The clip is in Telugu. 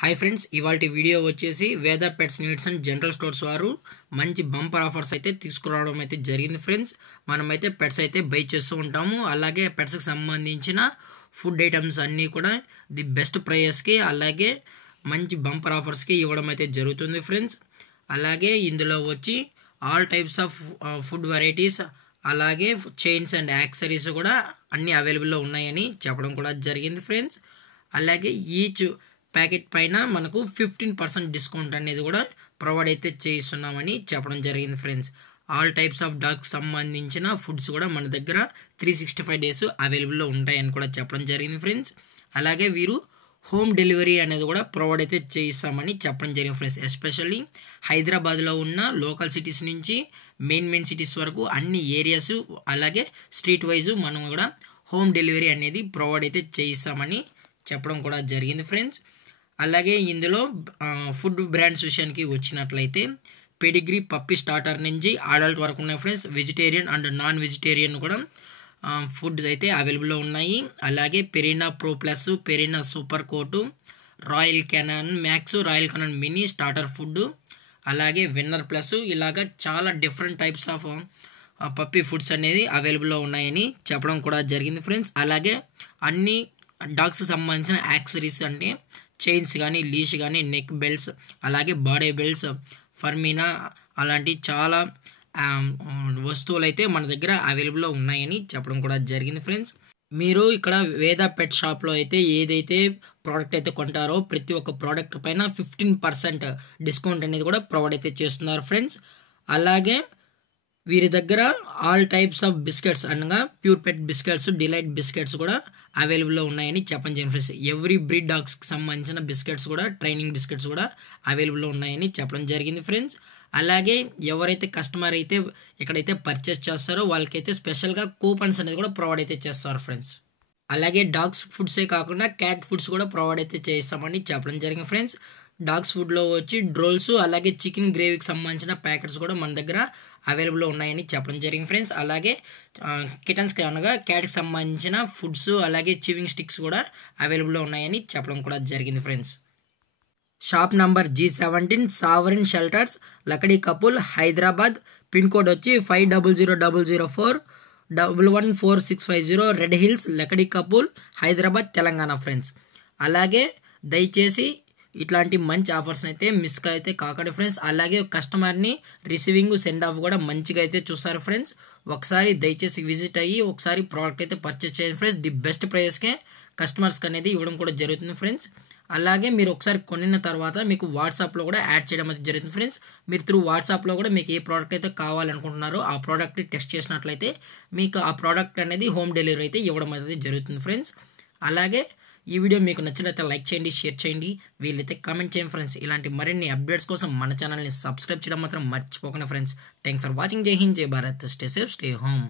హాయ్ ఫ్రెండ్స్, ఇవాల్టి వీడియో వచ్చేసి వేద pets needs and general stores వారు మంచి బంపర్ ఆఫర్స్ అయితే తీసుకురావడం అయితే జరిగింది ఫ్రెండ్స్. మనమైతే పెట్స్ అయితే బై చేస్తూ ఉంటాము. అలాగే పెట్స్కి సంబంధించిన ఫుడ్ ఐటమ్స్ అన్నీ కూడా ది బెస్ట్ ప్రైస్కి అలాగే మంచి బంపర్ ఆఫర్స్కి ఇవ్వడం అయితే జరుగుతుంది ఫ్రెండ్స్. అలాగే ఇందులో వచ్చి all types of food varieties అలాగే చైన్స్ అండ్ యాక్సరీస్ కూడా అన్నీ అవైలబుల్లో ఉన్నాయని చెప్పడం కూడా జరిగింది ఫ్రెండ్స్. అలాగే ఈచ్ ప్యాకెట్ పైన మనకు 15% డిస్కౌంట్ అనేది కూడా ప్రొవైడ్ అయితే చేయిస్తున్నామని చెప్పడం జరిగింది friends. All types of dogs సంబంధించిన ఫుడ్స్ కూడా మన దగ్గర 365 డేస్ అవైలబుల్లో ఉంటాయని కూడా చెప్పడం జరిగింది ఫ్రెండ్స్. అలాగే వీరు హోమ్ డెలివరీ అనేది కూడా ప్రొవైడ్ అయితే చేయిస్తామని చెప్పడం జరిగింది ఫ్రెండ్స్. ఎస్పెషల్లీ హైదరాబాద్లో ఉన్న లోకల్ సిటీస్ నుంచి మెయిన్ సిటీస్ వరకు అన్ని ఏరియాస్ అలాగే స్ట్రీట్ వైజ్ మనం కూడా హోమ్ డెలివరీ అనేది ప్రొవైడ్ అయితే చేయిస్తామని చెప్పడం కూడా జరిగింది ఫ్రెండ్స్. అలాగే ఇందులో ఫుడ్ బ్రాండ్స్ విషయానికి వచ్చినట్లయితే పెడిగ్రీ పప్పీ స్టార్టర్ నుంచి అడల్ట్ వరకు ఉన్నాయి friends. Vegetarian and non vegetarian కూడా ఫుడ్స్ అయితే అవైలబుల్లో ఉన్నాయి. అలాగే Purina pro plus, Purina Super Coat, Royal Canin Max, Royal Canin Mini starter food, అలాగే విన్నర్ ప్లస్, ఇలాగా చాలా different types of puppy foods అనేది అవైలబుల్లో ఉన్నాయని చెప్పడం కూడా జరిగింది ఫ్రెండ్స్. అలాగే అన్ని డాగ్స్ సంబంధించిన యాక్సరీస్ అంటే చైన్స్ కానీ, లీష్ కానీ, నెక్ బెల్ట్స్, అలాగే బాడీ బెల్ట్స్, ఫర్మినా అలాంటి చాలా వస్తువులు అయితే మన దగ్గర అవైలబుల్లో ఉన్నాయని చెప్పడం కూడా జరిగింది ఫ్రెండ్స్. మీరు ఇక్కడ వేద పెట్ షాప్లో అయితే ఏదైతే ప్రోడక్ట్ అయితే కొంటారో ప్రతి ఒక్క ప్రోడక్ట్ పైన 15% డిస్కౌంట్ అనేది కూడా ప్రొవైడ్ అయితే చేస్తున్నారు ఫ్రెండ్స్. అలాగే వీరి దగ్గర ఆల్ టైప్స్ ఆఫ్ బిస్కెట్స్ అనగా ప్యూర్ పెట్ బిస్కెట్స్, డిలైట్ బిస్కెట్స్ కూడా అవైలబుల్లో ఉన్నాయని చెప్పండి ఫ్రెండ్స్. ఎవ్రీ బ్రీడ్ డాగ్స్కి సంబంధించిన బిస్కెట్స్ కూడా, ట్రైనింగ్ బిస్కెట్స్ కూడా అవైలబుల్లో ఉన్నాయని చెప్పడం జరిగింది ఫ్రెండ్స్. అలాగే ఎవరైతే కస్టమర్ అయితే ఇక్కడైతే పర్చేస్ చేస్తారో వాళ్ళకైతే స్పెషల్గా కూపన్స్ అనేది కూడా ప్రొవైడ్ అయితే చేస్తారు ఫ్రెండ్స్. అలాగే డాగ్స్ ఫుడ్సే కాకుండా క్యాట్ ఫుడ్స్ కూడా ప్రొవైడ్ అయితే చేస్తామని చెప్పడం జరిగింది ఫ్రెండ్స్. డాగ్స్ ఫుడ్లో వచ్చి డ్రోల్స్ అలాగే చికెన్ గ్రేవీకి సంబంధించిన ప్యాకెట్స్ కూడా మన దగ్గర అవైలబుల్లో ఉన్నాయని చెప్పడం జరిగింది ఫ్రెండ్స్. అలాగే కిటన్స్కి అనగా క్యాట్కి సంబంధించిన ఫుడ్స్ అలాగే చివింగ్ స్టిక్స్ కూడా అవైలబుల్లో ఉన్నాయని చెప్పడం కూడా జరిగింది friends. Shop number G17 sovereign shelters, Lakdi Kapul, Hyderabad. Pin code వచ్చి 500004 114650, Red Hills, Lakdi Kapul, Hyderabad, Telangana friends. అలాగే దయచేసి ఇట్లాంటి మంచి ఆఫర్స్ అయితే మిస్ అయితే కాకండి ఫ్రెండ్స్. అలాగే కస్టమర్ని రిసీవింగ్ సెండ్ ఆఫ్ కూడా మంచిగా అయితే చూస్తారు ఫ్రెండ్స్. ఒకసారి దయచేసి విజిట్ అయ్యి ఒకసారి ప్రోడక్ట్ అయితే పర్చేస్ చేయండి ఫ్రెండ్స్. ది బెస్ట్ ప్రైస్కే కస్టమర్స్కి అనేది ఇవ్వడం కూడా జరుగుతుంది ఫ్రెండ్స్. అలాగే మీరు ఒకసారి కొనిన తర్వాత మీకు వాట్సాప్లో కూడా యాడ్ చేయడం అయితే జరుగుతుంది ఫ్రెండ్స్. మీరు త్రూ వాట్సాప్లో కూడా మీకు ఏ ప్రోడక్ట్ అయితే కావాలనుకుంటున్నారో ఆ ప్రోడక్ట్ టెస్ట్ చేసినట్లయితే మీకు ఆ ప్రోడక్ట్ అనేది హోమ్ డెలివరీ అయితే ఇవ్వడం అయితే జరుగుతుంది ఫ్రెండ్స్. అలాగే ఈ వీడియో మీకు నచ్చినట్లయితే లైక్ చేయండి, షేర్ చేయండి, వీలైతే కామెంట్ చేయండి ఫ్రెండ్స్. ఇలాంటి మరిన్ని అప్డేట్స్ కోసం మన ఛానల్ని సబ్స్క్రైబ్ చేయడం మాత్రం మర్చిపోకండి ఫ్రెండ్స్. Thank for watching. జై హింద్, జై Bharat. Stay safe, stay home.